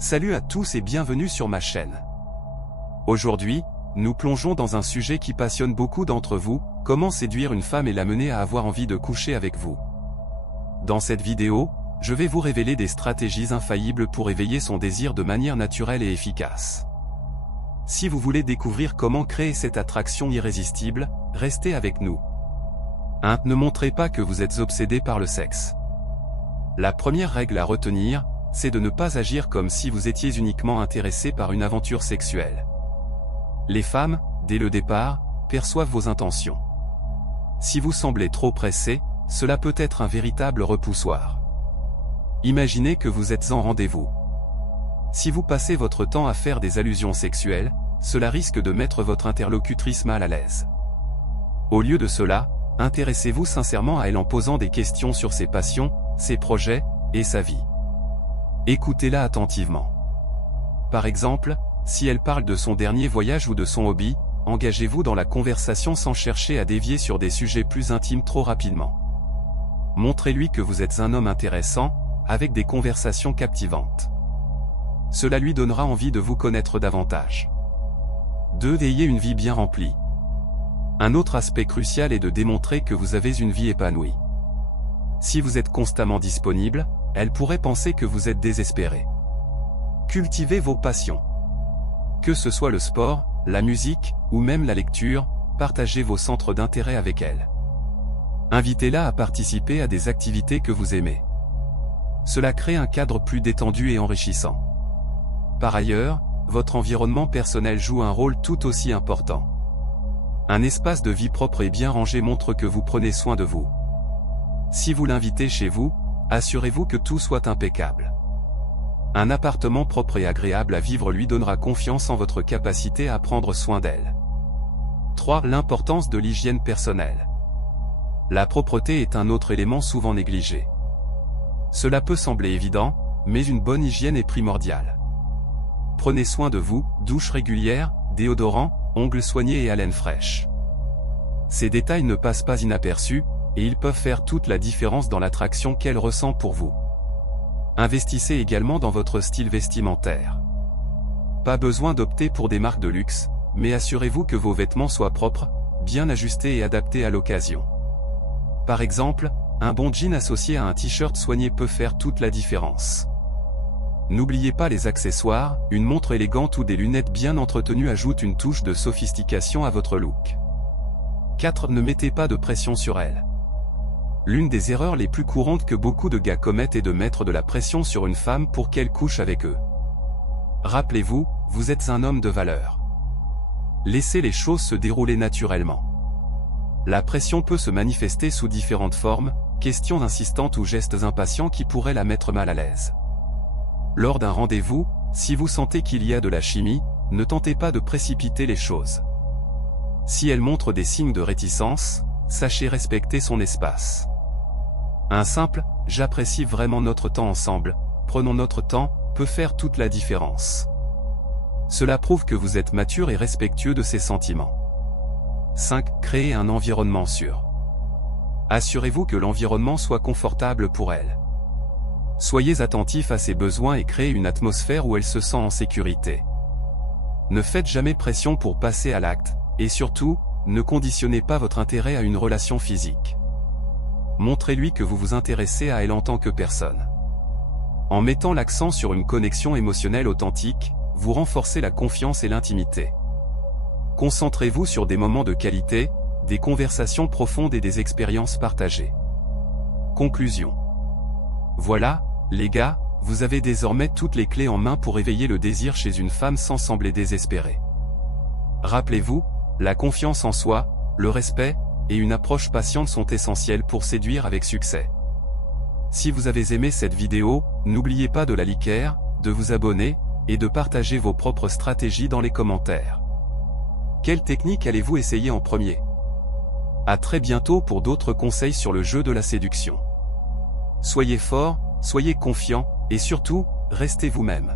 Salut à tous et bienvenue sur ma chaîne. Aujourd'hui, nous plongeons dans un sujet qui passionne beaucoup d'entre vous, comment séduire une femme et la mener à avoir envie de coucher avec vous. Dans cette vidéo, je vais vous révéler des stratégies infaillibles pour éveiller son désir de manière naturelle et efficace. Si vous voulez découvrir comment créer cette attraction irrésistible, restez avec nous. 1. Ne montrez pas que vous êtes obsédé par le sexe. La première règle à retenir, c'est de ne pas agir comme si vous étiez uniquement intéressé par une aventure sexuelle. Les femmes, dès le départ, perçoivent vos intentions. Si vous semblez trop pressé, cela peut être un véritable repoussoir. Imaginez que vous êtes en rendez-vous. Si vous passez votre temps à faire des allusions sexuelles, cela risque de mettre votre interlocutrice mal à l'aise. Au lieu de cela, intéressez-vous sincèrement à elle en posant des questions sur ses passions, ses projets, et sa vie. Écoutez-la attentivement. Par exemple, si elle parle de son dernier voyage ou de son hobby, engagez-vous dans la conversation sans chercher à dévier sur des sujets plus intimes trop rapidement. Montrez-lui que vous êtes un homme intéressant, avec des conversations captivantes. Cela lui donnera envie de vous connaître davantage. 2. Ayez une vie bien remplie. Un autre aspect crucial est de démontrer que vous avez une vie épanouie. Si vous êtes constamment disponible, elle pourrait penser que vous êtes désespéré. Cultivez vos passions. Que ce soit le sport, la musique, ou même la lecture, partagez vos centres d'intérêt avec elle. Invitez-la à participer à des activités que vous aimez. Cela crée un cadre plus détendu et enrichissant. Par ailleurs, votre environnement personnel joue un rôle tout aussi important. Un espace de vie propre et bien rangé montre que vous prenez soin de vous. Si vous l'invitez chez vous, assurez-vous que tout soit impeccable. Un appartement propre et agréable à vivre lui donnera confiance en votre capacité à prendre soin d'elle. 3. L'importance de l'hygiène personnelle. La propreté est un autre élément souvent négligé. Cela peut sembler évident, mais une bonne hygiène est primordiale. Prenez soin de vous, douche régulière, déodorant, ongles soignés et haleine fraîche. Ces détails ne passent pas inaperçus, et ils peuvent faire toute la différence dans l'attraction qu'elle ressent pour vous. Investissez également dans votre style vestimentaire. Pas besoin d'opter pour des marques de luxe, mais assurez-vous que vos vêtements soient propres, bien ajustés et adaptés à l'occasion. Par exemple, un bon jean associé à un t-shirt soigné peut faire toute la différence. N'oubliez pas les accessoires, une montre élégante ou des lunettes bien entretenues ajoutent une touche de sophistication à votre look. 4. Ne mettez pas de pression sur elle. L'une des erreurs les plus courantes que beaucoup de gars commettent est de mettre de la pression sur une femme pour qu'elle couche avec eux. Rappelez-vous, vous êtes un homme de valeur. Laissez les choses se dérouler naturellement. La pression peut se manifester sous différentes formes, questions insistantes ou gestes impatients qui pourraient la mettre mal à l'aise. Lors d'un rendez-vous, si vous sentez qu'il y a de la chimie, ne tentez pas de précipiter les choses. Si elle montre des signes de réticence, sachez respecter son espace. Un simple « j'apprécie vraiment notre temps ensemble, prenons notre temps » peut faire toute la différence. Cela prouve que vous êtes mature et respectueux de ses sentiments. 5. Créez un environnement sûr. Assurez-vous que l'environnement soit confortable pour elle. Soyez attentif à ses besoins et créez une atmosphère où elle se sent en sécurité. Ne faites jamais pression pour passer à l'acte, et surtout, ne conditionnez pas votre intérêt à une relation physique. Montrez-lui que vous vous intéressez à elle en tant que personne. En mettant l'accent sur une connexion émotionnelle authentique, vous renforcez la confiance et l'intimité. Concentrez-vous sur des moments de qualité, des conversations profondes et des expériences partagées. Conclusion. Voilà, les gars, vous avez désormais toutes les clés en main pour éveiller le désir chez une femme sans sembler désespéré. Rappelez-vous, la confiance en soi, le respect, et une approche patiente sont essentiels pour séduire avec succès. Si vous avez aimé cette vidéo, n'oubliez pas de la liker, de vous abonner, et de partager vos propres stratégies dans les commentaires. Quelle technique allez-vous essayer en premier? À très bientôt pour d'autres conseils sur le jeu de la séduction. Soyez fort, soyez confiant, et surtout, restez vous-même.